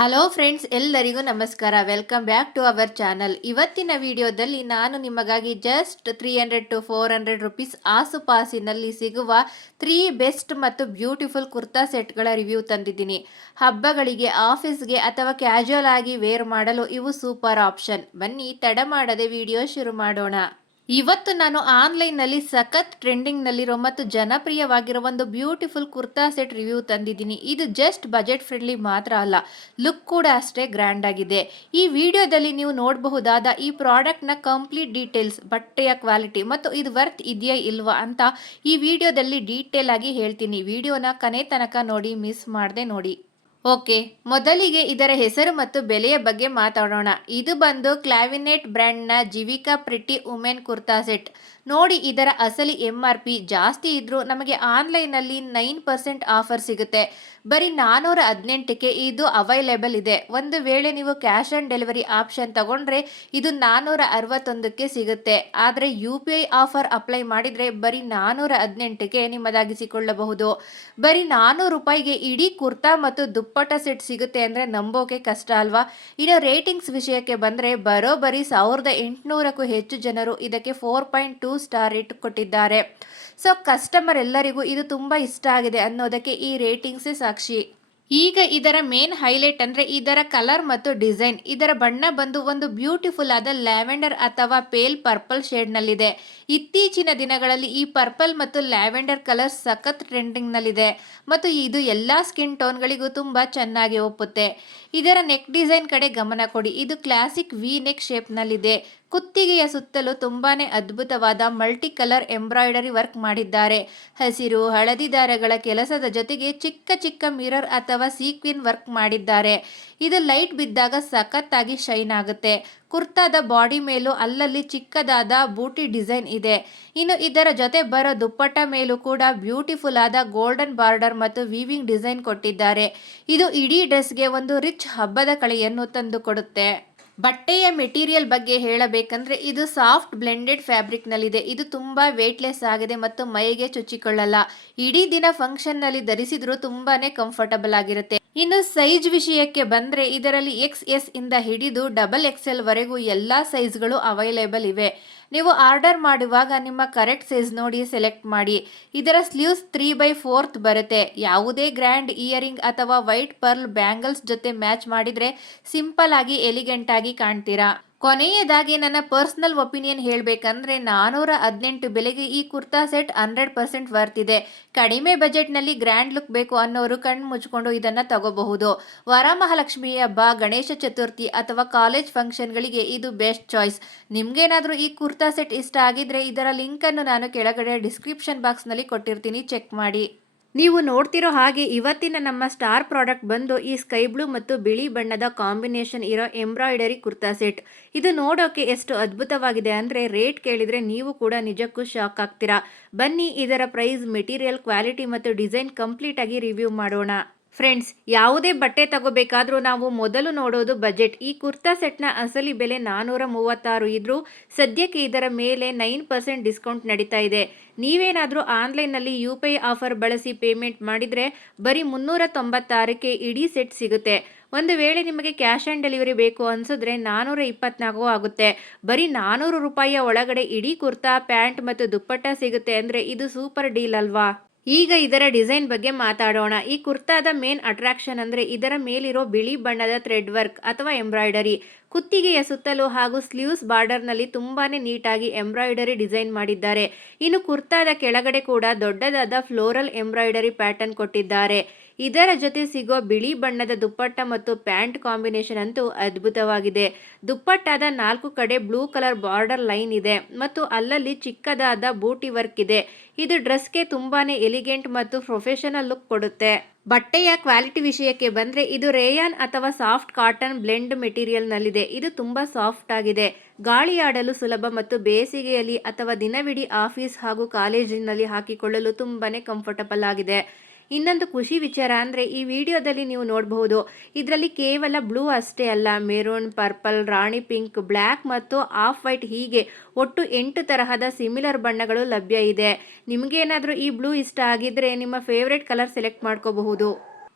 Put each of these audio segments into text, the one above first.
Hello friends, ಎಲ್ಲರಿಗೂ ನಮಸ್ಕಾರ. Welcome back to our channel. ಇವತ್ತಿನ ವಿಡಿಯೋದಲ್ಲಿ ನಾನು ನಿಮಗಾಗಿ ಜಸ್ಟ್ 300 to 400 ರುಪೀಸ್ ಆಸುಪಾಸಿನಲ್ಲಿ ಸಿಗುವ 3 ಬೆಸ್ಟ್ ಮತ್ತು ಬ್ಯೂಟಿಫುಲ್ ಕುರ್ತಾ ಸೆಟ್ಗಳ ರಿವ್ಯೂ ತಂದಿದ್ದೀನಿ. ಹಬ್ಬಗಳಿಗೆ, ಆಫೀಸ್ಗೆ ಅಥವಾ ಕ್ಯಾಶುಯಲ್ ಆಗಿ ವೇರ್ ಮಾಡಲು ಇವು ಸೂಪರ್ ಆಪ್ಷನ್. ಬನ್ನಿ ತಡ ಮಾಡದೆ ವಿಡಿಯೋ ಶುರು ಮಾಡೋಣ. ಇವತ್ತು ನಾನು ಆನ್ಲೈನ್ನಲ್ಲಿ ಸಖತ್ ಟ್ರೆಂಡಿಂಗ್ನಲ್ಲಿರೋ ಮತ್ತು ಜನಪ್ರಿಯವಾಗಿರೋ ಒಂದು ಬ್ಯೂಟಿಫುಲ್ ಕುರ್ತಾ ಸೆಟ್ ರಿವ್ಯೂ ತಂದಿದ್ದೀನಿ. ಇದು ಜಸ್ಟ್ ಬಜೆಟ್ ಫ್ರೆಂಡ್ಲಿ ಮಾತ್ರ ಅಲ್ಲ, ಲುಕ್ ಕೂಡ ಅಷ್ಟೇ ಗ್ರ್ಯಾಂಡ್ ಆಗಿದೆ. ಈ ವಿಡಿಯೋದಲ್ಲಿ ನೀವು ನೋಡಬಹುದಾದ ಈ ಪ್ರಾಡಕ್ಟ್ನ ಕಂಪ್ಲೀಟ್ ಡೀಟೇಲ್ಸ್, ಬಟ್ಟೆಯ ಕ್ವಾಲಿಟಿ ಮತ್ತು ಇದು ವರ್ತ್ ಇದೆಯಾ ಇಲ್ವಾ ಅಂತ ಈ ವಿಡಿಯೋದಲ್ಲಿ ಡೀಟೇಲ್ ಆಗಿ ಹೇಳ್ತೀನಿ. ವಿಡಿಯೋನ ಕೊನೆ ತನಕ ನೋಡಿ, ಮಿಸ್ ಮಾಡದೆ ನೋಡಿ. ಓಕೆ, ಮೊದಲಿಗೆ ಇದರ ಹೆಸರು ಮತ್ತು ಬೆಲೆಯ ಬಗ್ಗೆ ಮಾತಾಡೋಣ. ಇದು ಬಂದು ಕ್ಲಾವಿನೆಟ್ ಬ್ರ್ಯಾಂಡ್ನ ಜಿವಿಕಾ ಪ್ರಿಟಿ ವುಮೆನ್ ಕುರ್ತಾ ಸೆಟ್. ನೋಡಿ, ಇದರ ಅಸಲಿ MRP ಜಾಸ್ತಿ ಇದ್ರೂ ನಮಗೆ ಆನ್ಲೈನಲ್ಲಿ 9% ಆಫರ್ ಸಿಗುತ್ತೆ. ಬರೀ 418ಕ್ಕೆ ಇದು ಅವೈಲೇಬಲ್ ಇದೆ. ಒಂದು ವೇಳೆ ನೀವು ಕ್ಯಾಶ್ ಆನ್ ಡೆಲಿವರಿ ಆಪ್ಷನ್ ತಗೊಂಡ್ರೆ ಇದು 461ಕ್ಕೆ ಸಿಗುತ್ತೆ. ಆದರೆ UPI ಆಫರ್ ಅಪ್ಲೈ ಮಾಡಿದರೆ ಬರೀ 418ಕ್ಕೆ ನಿಮ್ಮದಾಗಿಸಿಕೊಳ್ಳಬಹುದು. ಬರೀ 400 ರೂಪಾಯಿಗೆ ಇಡೀ ಕುರ್ತಾ ಮತ್ತು ದುಪ್ಪಟ್ಟ ಸೆಟ್ ಸಿಗುತ್ತೆ ಅಂದರೆ ನಂಬೋಕೆ ಕಷ್ಟ ಅಲ್ವಾ? ಇನ್ನು ರೇಟಿಂಗ್ಸ್ ವಿಷಯಕ್ಕೆ ಬಂದರೆ ಬರೋಬ್ಬರಿ 1800ಕ್ಕೂ ಹೆಚ್ಚು ಜನರು ಇದಕ್ಕೆ 4.2 ಸ್ಟಾರ್ ರೇಟ್ ಕೊಟ್ಟಿದ್ದಾರೆ. ಸೊ ಕಸ್ಟಮರ್ ಎಲ್ಲರಿಗೂ ಇದು ತುಂಬ ಇಷ್ಟ ಆಗಿದೆ ಅನ್ನೋದಕ್ಕೆ ಈ ರೇಟಿಂಗ್ಸೇ ಸಾಕ್ಷಿ. ಈಗ ಇದರ ಮೇನ್ ಹೈಲೈಟ್ ಅಂದರೆ ಇದರ ಕಲರ್ ಮತ್ತು ಡಿಸೈನ್. ಇದರ ಬಣ್ಣ ಬಂದು ಒಂದು ಬ್ಯೂಟಿಫುಲ್ ಆದ ಲ್ಯಾವೆಂಡರ್ ಅಥವಾ ಪೇಲ್ ಪರ್ಪಲ್ ಶೇಡ್ನಲ್ಲಿದೆ. ಇತ್ತೀಚಿನ ದಿನಗಳಲ್ಲಿ ಈ ಪರ್ಪಲ್ ಮತ್ತು ಲ್ಯಾವೆಂಡರ್ ಕಲರ್ ಸಖತ್ ಟ್ರೆಂಡಿಂಗ್ನಲ್ಲಿದೆ ಮತ್ತು ಇದು ಎಲ್ಲ ಸ್ಕಿನ್ ಟೋನ್ಗಳಿಗೂ ತುಂಬ ಚೆನ್ನಾಗಿ ಒಪ್ಪುತ್ತೆ. ಇದರ ನೆಕ್ ಡಿಸೈನ್ ಕಡೆ ಗಮನ ಕೊಡಿ. ಇದು ಕ್ಲಾಸಿಕ್ ವಿ ನೆಕ್ ಶೇಪ್ನಲ್ಲಿದೆ. ಕುತ್ತಿಗೆಯ ಸುತ್ತಲೂ ತುಂಬಾನೇ ಅದ್ಭುತವಾದ ಮಲ್ಟಿ ಕಲರ್ ಎಂಬ್ರಾಯ್ಡರಿ ವರ್ಕ್ ಮಾಡಿದ್ದಾರೆ. ಹಸಿರು, ಹಳದಿ ದಾರಗಳ ಕೆಲಸದ ಜೊತೆಗೆ ಚಿಕ್ಕ ಚಿಕ್ಕ ಮಿರರ್ ಅಥವಾ ಸೀಕ್ವಿನ್ ವರ್ಕ್ ಮಾಡಿದ್ದಾರೆ. ಇದು ಲೈಟ್ ಬಿದ್ದಾಗ ಸಖತ್ತಾಗಿ ಶೈನ್ ಆಗುತ್ತೆ. ಕುರ್ತಾದ ಬಾಡಿ ಮೇಲೂ ಅಲ್ಲಲ್ಲಿ ಚಿಕ್ಕದಾದ ಬೂಟಿ ಡಿಸೈನ್ ಇದೆ. ಇನ್ನು ಇದರ ಜೊತೆ ಬರೋ ದುಪ್ಪಟ್ಟ ಮೇಲೂ ಕೂಡ ಬ್ಯೂಟಿಫುಲ್ ಆದ ಗೋಲ್ಡನ್ ಬಾರ್ಡರ್ ಮತ್ತು ವೀವಿಂಗ್ ಡಿಸೈನ್ ಕೊಟ್ಟಿದ್ದಾರೆ. ಇದು ಇಡೀ ಡ್ರೆಸ್ಗೆ ಒಂದು ರಿಚ್ ಹಬ್ಬದ ಕಳೆಯನ್ನು ತಂದುಕೊಡುತ್ತೆ. ಬಟ್ಟೆಯ ಮೆಟೀರಿಯಲ್ ಬಗ್ಗೆ ಹೇಳಬೇಕಂದ್ರೆ ಇದು ಸಾಫ್ಟ್ ಬ್ಲೆಂಡೆಡ್ ಫ್ಯಾಬ್ರಿಕ್ನಲ್ಲಿದೆ. ಇದು ತುಂಬ ವೇಟ್ಲೆಸ್ ಆಗಿದೆ ಮತ್ತು ಮೈಗೆ ಚುಚ್ಚಿಕೊಳ್ಳಲ್ಲ. ಇಡೀ ದಿನ ಫಂಕ್ಷನ್ನಲ್ಲಿ ಧರಿಸಿದ್ರೂ ತುಂಬಾನೇ ಕಂಫರ್ಟಬಲ್ ಆಗಿರುತ್ತೆ. ಇನ್ನು ಸೈಜ್ ವಿಷಯಕ್ಕೆ ಬಂದರೆ ಇದರಲ್ಲಿ XS ಇಂದ ಹಿಡಿದು XXL ವರೆಗೂ ಎಲ್ಲ ಸೈಜ್ಗಳು ಅವೈಲೇಬಲ್ ಇವೆ. ನೀವು ಆರ್ಡರ್ ಮಾಡುವಾಗ ನಿಮ್ಮ ಕರೆಕ್ಟ್ ಸೈಜ್ ನೋಡಿ ಸೆಲೆಕ್ಟ್ ಮಾಡಿ. ಇದರ ಸ್ಲೀವ್ಸ್ 3/4 ಬರುತ್ತೆ. ಯಾವುದೇ ಗ್ರ್ಯಾಂಡ್ ಇಯರಿಂಗ್ ಅಥವಾ ವೈಟ್ ಪರ್ಲ್ ಬ್ಯಾಂಗಲ್ಸ್ ಜೊತೆ ಮ್ಯಾಚ್ ಮಾಡಿದರೆ ಸಿಂಪಲ್ ಆಗಿ ಎಲಿಗೆಂಟ್ ಆಗಿ ಕಾಣ್ತೀರಾ. ಕೊನೆಯದಾಗಿ ನನ್ನ ಪರ್ಸನಲ್ ಒಪಿನಿಯನ್ ಹೇಳಬೇಕಂದ್ರೆ 418 ಬೆಲೆಗೆ ಈ ಕುರ್ತಾ ಸೆಟ್ 100% ವರ್ತ್ ಇದೆ. ಕಡಿಮೆ ಬಜೆಟ್ನಲ್ಲಿ ಗ್ರ್ಯಾಂಡ್ ಲುಕ್ ಬೇಕು ಅನ್ನೋರು ಕಣ್ಣು ಮುಚ್ಕೊಂಡು ಇದನ್ನು ತಗೋಬಹುದು. ವರಮಹಾಲಕ್ಷ್ಮಿ ಹಬ್ಬ, ಗಣೇಶ ಚತುರ್ಥಿ ಅಥವಾ ಕಾಲೇಜ್ ಫಂಕ್ಷನ್ಗಳಿಗೆ ಇದು ಬೆಸ್ಟ್ ಚಾಯ್ಸ್. ನಿಮ್ಗೇನಾದರೂ ಈ ಕುರ್ತಾ ಸೆಟ್ ಇಷ್ಟ ಆಗಿದ್ರೆ ಇದರ ಲಿಂಕನ್ನು ನಾನು ಕೆಳಗಡೆ ಡಿಸ್ಕ್ರಿಪ್ಷನ್ ಬಾಕ್ಸ್ನಲ್ಲಿ ಕೊಟ್ಟಿರ್ತೀನಿ, ಚೆಕ್ ಮಾಡಿ. ನೀವು ನೋಡ್ತಿರೋ ಹಾಗೆ ಇವತ್ತಿನ ನಮ್ಮ ಸ್ಟಾರ್ ಪ್ರಾಡಕ್ಟ್ ಬಂದು ಈ ಸ್ಕೈ ಬ್ಲೂ ಮತ್ತು ಬಿಳಿ ಬಣ್ಣದ ಕಾಂಬಿನೇಷನ್ ಇರೋ ಎಂಬ್ರಾಯ್ಡರಿ ಕುರ್ತಾ ಸೆಟ್. ಇದು ನೋಡೋಕೆ ಎಷ್ಟು ಅದ್ಭುತವಾಗಿದೆ ಅಂದರೆ ರೇಟ್ ಕೇಳಿದರೆ ನೀವು ಕೂಡ ನಿಜಕ್ಕೂ ಶಾಕ್ ಆಗ್ತೀರಾ. ಬನ್ನಿ ಇದರ ಪ್ರೈಸ್, ಮೆಟೀರಿಯಲ್, ಕ್ವಾಲಿಟಿ ಮತ್ತು ಡಿಸೈನ್ ಕಂಪ್ಲೀಟ್ ಆಗಿ ರಿವ್ಯೂ ಮಾಡೋಣ. ಫ್ರೆಂಡ್ಸ್, ಯಾವುದೇ ಬಟ್ಟೆ ತಗೋಬೇಕಾದ್ರೂ ನಾವು ಮೊದಲು ನೋಡೋದು ಬಜೆಟ್. ಈ ಕುರ್ತಾ ಸೆಟ್ನ ಅಸಲಿ ಬೆಲೆ 436 ಇದ್ರೂ ಸದ್ಯಕ್ಕೆ ಇದರ ಮೇಲೆ 9% ಡಿಸ್ಕೌಂಟ್ ನಡೀತಾ ಇದೆ. ನೀವೇನಾದರೂ ಆನ್ಲೈನ್ನಲ್ಲಿ UPI ಆಫರ್ ಬಳಸಿ ಪೇಮೆಂಟ್ ಮಾಡಿದರೆ ಬರೀ 396ಕ್ಕೆ ಇಡೀ ಸೆಟ್ ಸಿಗುತ್ತೆ. ಒಂದು ವೇಳೆ ನಿಮಗೆ ಕ್ಯಾಶ್ ಆನ್ ಡೆಲಿವರಿ ಬೇಕು ಅನಿಸಿದ್ರೆ 424 ಆಗುತ್ತೆ. ಬರೀ 400 ರೂಪಾಯಿಯ ಒಳಗಡೆ ಇಡೀ ಕುರ್ತಾ, ಪ್ಯಾಂಟ್ ಮತ್ತು ದುಪ್ಪಟ್ಟ ಸಿಗುತ್ತೆ ಅಂದರೆ ಇದು ಸೂಪರ್ ಡೀಲ್ ಅಲ್ವಾ? ಈಗ ಇದರ ಡಿಸೈನ್ ಬಗ್ಗೆ ಮಾತಾಡೋಣ. ಈ ಕುರ್ತಾದ ಮೇನ್ ಅಟ್ರಾಕ್ಷನ್ ಅಂದರೆ ಇದರ ಮೇಲಿರೋ ಬಿಳಿ ಬಣ್ಣದ ಥ್ರೆಡ್ ವರ್ಕ್ ಅಥವಾ ಎಂಬ್ರಾಯ್ಡರಿ. ಕುತ್ತಿಗೆಯ ಸುತ್ತಲೂ ಹಾಗೂ ಸ್ಲೀವ್ಸ್ ಬಾರ್ಡರ್ನಲ್ಲಿ ತುಂಬಾನೇ ನೀಟಾಗಿ ಎಂಬ್ರಾಯ್ಡರಿ ಡಿಸೈನ್ ಮಾಡಿದ್ದಾರೆ. ಇನ್ನು ಕುರ್ತಾದ ಕೆಳಗಡೆ ಕೂಡ ದೊಡ್ಡದಾದ ಫ್ಲೋರಲ್ ಎಂಬ್ರಾಯ್ಡರಿ ಪ್ಯಾಟರ್ನ್ ಕೊಟ್ಟಿದ್ದಾರೆ. ಇದರ ಜೊತೆ ಸಿಗೋ ಬಿಳಿ ಬಣ್ಣದ ದುಪ್ಪಟ್ಟ ಮತ್ತು ಪ್ಯಾಂಟ್ ಕಾಂಬಿನೇಷನ್ ಅಂತೂ ಅದ್ಭುತವಾಗಿದೆ. ದುಪ್ಪಟ್ಟಾದ 4 ಕಡೆ ಬ್ಲೂ ಕಲರ್ ಬಾರ್ಡರ್ ಲೈನ್ ಇದೆ ಮತ್ತು ಅಲ್ಲಲ್ಲಿ ಚಿಕ್ಕದಾದ ಬೂಟಿ ವರ್ಕ್ ಇದೆ. ಇದು ಡ್ರೆಸ್ಗೆ ತುಂಬಾನೇ ಎಲಿಗೆಂಟ್ ಮತ್ತು ಪ್ರೊಫೆಷನಲ್ ಲುಕ್ ಕೊಡುತ್ತೆ. ಬಟ್ಟೆಯ ಕ್ವಾಲಿಟಿ ವಿಷಯಕ್ಕೆ ಬಂದರೆ ಇದು ರೇಯಾನ್ ಅಥವಾ ಸಾಫ್ಟ್ ಕಾಟನ್ ಬ್ಲೆಂಡ್ ಮೆಟೀರಿಯಲ್ನಲ್ಲಿದೆ. ಇದು ತುಂಬ ಸಾಫ್ಟ್ ಆಗಿದೆ, ಗಾಳಿ ಆಡಲು ಸುಲಭ ಮತ್ತು ಬೇಸಿಗೆಯಲ್ಲಿ ಅಥವಾ ದಿನವಿಡೀ ಆಫೀಸ್ ಹಾಗೂ ಕಾಲೇಜಿನಲ್ಲಿ ಹಾಕಿಕೊಳ್ಳಲು ತುಂಬಾನೇ ಕಂಫರ್ಟಬಲ್ ಆಗಿದೆ. ಇನ್ನೊಂದು ಖುಷಿ ವಿಚಾರ ಅಂದರೆ ಈ ವಿಡಿಯೋದಲ್ಲಿ ನೀವು ನೋಡಬಹುದು, ಇದರಲ್ಲಿ ಕೇವಲ ಬ್ಲೂ ಅಷ್ಟೇ ಅಲ್ಲ, ಮೆರೂನ್, ಪರ್ಪಲ್, ರಾಣಿ ಪಿಂಕ್, ಬ್ಲ್ಯಾಕ್ ಮತ್ತು ಆಫ್ ವೈಟ್ ಹೀಗೆ ಒಟ್ಟು 8 ತರಹದ ಸಿಮಿಲರ್ ಬಣ್ಣಗಳು ಲಭ್ಯ ಇದೆ. ನಿಮಗೇನಾದರೂ ಈ ಬ್ಲೂ ಇಷ್ಟ ಆಗಿದ್ದರೆ ನಿಮ್ಮ ಫೇವ್ರೆಟ್ ಕಲರ್ ಸೆಲೆಕ್ಟ್ ಮಾಡ್ಕೋಬಹುದು.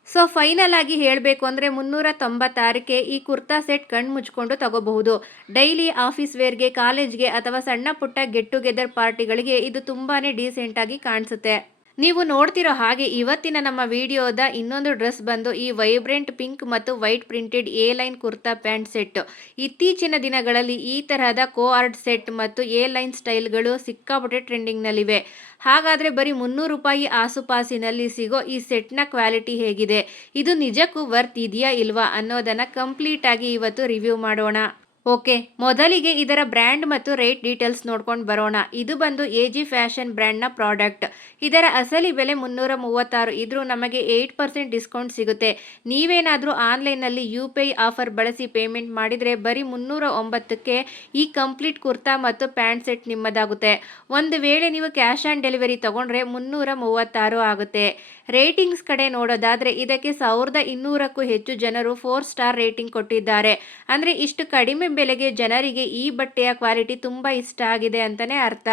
ಸೊ ಫೈನಲ್ ಆಗಿ ಹೇಳಬೇಕು ಅಂದರೆ 396ಕ್ಕೆ ಈ ಕುರ್ತಾ ಸೆಟ್ ಕಣ್ಣು ಮುಚ್ಕೊಂಡು ತಗೋಬಹುದು. ಡೈಲಿ ಆಫೀಸ್ ವೇರ್ಗೆ, ಕಾಲೇಜ್ಗೆ ಅಥವಾ ಸಣ್ಣ ಪುಟ್ಟ ಗೆಟ್ ಟುಗೆದರ್ ಪಾರ್ಟಿಗಳಿಗೆ ಇದು ತುಂಬಾ ಡೀಸೆಂಟಾಗಿ ಕಾಣಿಸುತ್ತೆ. ನೀವು ನೋಡ್ತಿರೋ ಹಾಗೆ ಇವತ್ತಿನ ನಮ್ಮ ವಿಡಿಯೋದ ಇನ್ನೊಂದು ಡ್ರೆಸ್ ಬಂದು ಈ ವೈಬ್ರೆಂಟ್ ಪಿಂಕ್ ಮತ್ತು white printed A line kurta pant set. ಇತ್ತೀಚಿನ ದಿನಗಳಲ್ಲಿ ಈ ತರಹದ ಕೋಆರ್ಡ್ ಸೆಟ್ ಮತ್ತು ಎ ಲೈನ್ ಸ್ಟೈಲ್ಗಳು ಸಿಕ್ಕಾಪಟ್ಟೆ ಟ್ರೆಂಡಿಂಗ್ನಲ್ಲಿವೆ. ಹಾಗಾದರೆ ಬರೀ 300 ರೂಪಾಯಿ ಆಸುಪಾಸಿನಲ್ಲಿ ಸಿಗೋ ಈ ಸೆಟ್ನ ಕ್ವಾಲಿಟಿ ಹೇಗಿದೆ, ಇದು ನಿಜಕ್ಕೂ ವರ್ತ್ ಇದೆಯಾ ಇಲ್ವಾ ಅನ್ನೋದನ್ನು ಕಂಪ್ಲೀಟ್ ಆಗಿ ಇವತ್ತು ರಿವ್ಯೂ ಮಾಡೋಣ. ಓಕೆ, ಮೊದಲಿಗೆ ಇದರ ಬ್ರ್ಯಾಂಡ್ ಮತ್ತು ರೇಟ್ ಡೀಟೇಲ್ಸ್ ನೋಡ್ಕೊಂಡು ಬರೋಣ. ಇದು ಬಂದು ಎಜಿ ಫ್ಯಾಷನ್ ಬ್ರ್ಯಾಂಡ್ನ ಪ್ರಾಡಕ್ಟ್. ಇದರ ಅಸಲಿ ಬೆಲೆ 336 ಇದ್ರೂ ನಮಗೆ 8% ಡಿಸ್ಕೌಂಟ್ ಸಿಗುತ್ತೆ. ನೀವೇನಾದರೂ ಆನ್ಲೈನಲ್ಲಿ UPI ಆಫರ್ ಬಳಸಿ ಪೇಮೆಂಟ್ ಮಾಡಿದರೆ ಬರೀ 309ಕ್ಕೆ ಈ ಕಂಪ್ಲೀಟ್ ಕುರ್ತಾ ಮತ್ತು ಪ್ಯಾಂಟ್ ಸೆಟ್ ನಿಮ್ಮದಾಗುತ್ತೆ. ಒಂದು ವೇಳೆ ನೀವು ಕ್ಯಾಶ್ ಆನ್ ಡೆಲಿವರಿ ತಗೊಂಡ್ರೆ 336 ಆಗುತ್ತೆ. ರೇಟಿಂಗ್ಸ್ ಕಡೆ ನೋಡೋದಾದರೆ ಇದಕ್ಕೆ 1200ಕ್ಕೂ ಹೆಚ್ಚು ಜನರು 4 ಸ್ಟಾರ್ ರೇಟಿಂಗ್ ಕೊಟ್ಟಿದ್ದಾರೆ. ಅಂದರೆ ಇಷ್ಟು ಕಡಿಮೆ ಬೆಲೆಗೆ ಜನರಿಗೆ ಈ ಬಟ್ಟೆಯ ಕ್ವಾಲಿಟಿ ತುಂಬ ಇಷ್ಟ ಆಗಿದೆ ಅಂತಲೇ ಅರ್ಥ.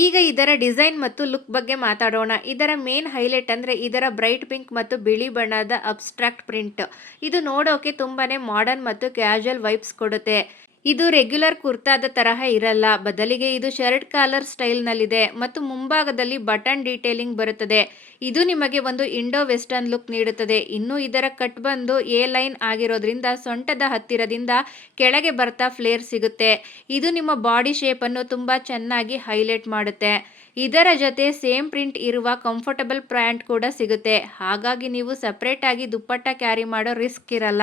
ಈಗ ಇದರ ಡಿಸೈನ್ ಮತ್ತು ಲುಕ್ ಬಗ್ಗೆ ಮಾತಾಡೋಣ. ಇದರ ಮೇನ್ ಹೈಲೈಟ್ ಅಂದರೆ ಇದರ ಬ್ರೈಟ್ ಪಿಂಕ್ ಮತ್ತು ಬಿಳಿ ಬಣ್ಣದ ಅಬ್ಸ್ಟ್ರಾಕ್ಟ್ ಪ್ರಿಂಟ್. ಇದು ನೋಡೋಕೆ ತುಂಬಾನೇ ಮಾಡರ್ನ್ ಮತ್ತು ಕ್ಯಾಶುವಲ್ ವೈಬ್ಸ್ ಕೊಡುತ್ತೆ. ಇದು ರೆಗ್ಯುಲರ್ ಕುರ್ತಾದ ತರಹ ಇರಲ್ಲ, ಬದಲಿಗೆ ಇದು ಶರ್ಟ್ ಕಾಲರ್ ಸ್ಟೈಲ್ನಲ್ಲಿದೆ ಮತ್ತು ಮುಂಭಾಗದಲ್ಲಿ ಬಟನ್ ಡೀಟೇಲಿಂಗ್ ಬರುತ್ತದೆ. ಇದು ನಿಮಗೆ ಒಂದು ಇಂಡೋ ವೆಸ್ಟರ್ನ್ ಲುಕ್ ನೀಡುತ್ತದೆ. ಇನ್ನು ಇದರ ಕಟ್ ಬಂದು ಎ ಲೈನ್ ಆಗಿರೋದ್ರಿಂದ ಸೊಂಟದ ಹತ್ತಿರದಿಂದ ಕೆಳಗೆ ಬರ್ತಾ ಫ್ಲೇರ್ ಸಿಗುತ್ತೆ. ಇದು ನಿಮ್ಮ ಬಾಡಿ ಶೇಪನ್ನು ತುಂಬ ಚೆನ್ನಾಗಿ ಹೈಲೈಟ್ ಮಾಡುತ್ತೆ. ಇದರ ಜೊತೆ ಸೇಮ್ ಪ್ರಿಂಟ್ ಇರುವ ಕಂಫರ್ಟಬಲ್ ಪ್ಯಾಂಟ್ ಕೂಡ ಸಿಗುತ್ತೆ. ಹಾಗಾಗಿ ನೀವು ಸಪ್ರೇಟ್ ಆಗಿ ದುಪ್ಪಟ್ಟ ಕ್ಯಾರಿ ಮಾಡೋ ರಿಸ್ಕ್ ಇರಲ್ಲ.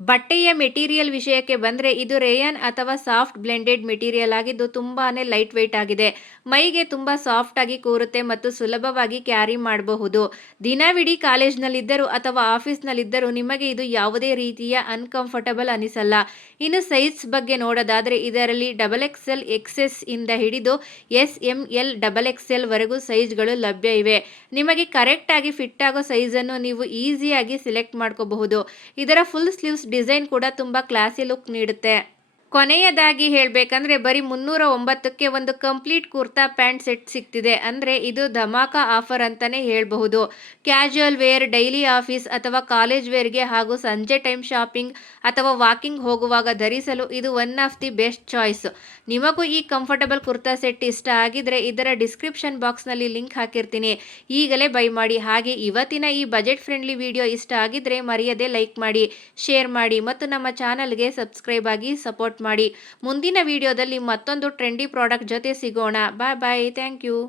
ಬಟ್ಟೆಯ ಮೆಟೀರಿಯಲ್ ವಿಷಯಕ್ಕೆ ಬಂದರೆ ಇದು ರೇಯನ್ ಅಥವಾ ಸಾಫ್ಟ್ ಬ್ಲೆಂಡೆಡ್ ಮೆಟೀರಿಯಲ್ ಆಗಿದ್ದು ತುಂಬಾ ಲೈಟ್ ವೆಯ್ಟ್ ಆಗಿದೆ. ಮೈಗೆ ತುಂಬ ಸಾಫ್ಟಾಗಿ ಕೂರುತ್ತೆ ಮತ್ತು ಸುಲಭವಾಗಿ ಕ್ಯಾರಿ ಮಾಡಬಹುದು. ದಿನವಿಡೀ ಕಾಲೇಜ್ನಲ್ಲಿದ್ದರೂ ಅಥವಾ ಆಫೀಸ್ನಲ್ಲಿದ್ದರೂ ನಿಮಗೆ ಇದು ಯಾವುದೇ ರೀತಿಯ ಅನ್ಕಂಫರ್ಟಬಲ್ ಅನಿಸಲ್ಲ. ಇನ್ನು ಸೈಜ್ ಬಗ್ಗೆ ನೋಡೋದಾದರೆ ಇದರಲ್ಲಿ XXL XS ಇಂದ ಹಿಡಿದು SML XXL ವರೆಗೂ ಸೈಜ್ಗಳು ಲಭ್ಯ ಇವೆ. ನಿಮಗೆ ಕರೆಕ್ಟಾಗಿ ಫಿಟ್ ಆಗೋ ಸೈಜನ್ನು ನೀವು ಈಸಿಯಾಗಿ ಸೆಲೆಕ್ಟ್ ಮಾಡ್ಕೋಬಹುದು. ಇದರ ಫುಲ್ ಸ್ಲೀವ್ಸ್ ಡಿಸೈನ್ ಕೂಡ ತುಂಬ ಕ್ಲಾಸಿ ಲುಕ್ ನೀಡುತ್ತೆ. ಕೊನೆಯದಾಗಿ ಹೇಳಬೇಕಂದ್ರೆ ಬರೀ 309ಕ್ಕೆ ಒಂದು ಕಂಪ್ಲೀಟ್ ಕುರ್ತಾ ಪ್ಯಾಂಟ್ ಸೆಟ್ ಸಿಗ್ತಿದೆ. ಅಂದರೆ ಇದು ಧಮಾಕ ಆಫರ್ ಅಂತಲೇ ಹೇಳಬಹುದು. ಕ್ಯಾಶುವಲ್ ವೇರ್, ಡೈಲಿ ಆಫೀಸ್ ಅಥವಾ ಕಾಲೇಜ್ ವೇರ್ಗೆ ಹಾಗೂ ಸಂಜೆ ಟೈಮ್ ಶಾಪಿಂಗ್ ಅಥವಾ ವಾಕಿಂಗ್ ಹೋಗುವಾಗ ಧರಿಸಲು ಇದು one of the best choice. ನಿಮಗೂ ಈ ಕಂಫರ್ಟಬಲ್ ಕುರ್ತಾ ಸೆಟ್ ಇಷ್ಟ ಆಗಿದ್ರೆ ಇದರ ಡಿಸ್ಕ್ರಿಪ್ಷನ್ ಬಾಕ್ಸ್ನಲ್ಲಿ ಲಿಂಕ್ ಹಾಕಿರ್ತೀನಿ, ಈಗಲೇ ಬೈ ಮಾಡಿ. ಹಾಗೆ ಇವತ್ತಿನ ಈ ಬಜೆಟ್ ಫ್ರೆಂಡ್ಲಿ ವಿಡಿಯೋ ಇಷ್ಟ ಆಗಿದ್ರೆ ಮರೆಯದೆ ಲೈಕ್ ಮಾಡಿ, ಶೇರ್ ಮಾಡಿ ಮತ್ತು ನಮ್ಮ ಚಾನಲ್ಗೆ ಸಬ್ಸ್ಕ್ರೈಬ್ ಆಗಿ ಸಪೋರ್ಟ್ ಮಾಡಿ. ಮುಂದಿನ ವಿಡಿಯೋದಲ್ಲಿ ಮತ್ತೊಂದು ಟ್ರೆಂಡಿ ಪ್ರಾಡಕ್ಟ್ ಜೊತೆ ಸಿಗೋಣ. ಬಾಯ್ ಬಾಯ್, ಥ್ಯಾಂಕ್ ಯು.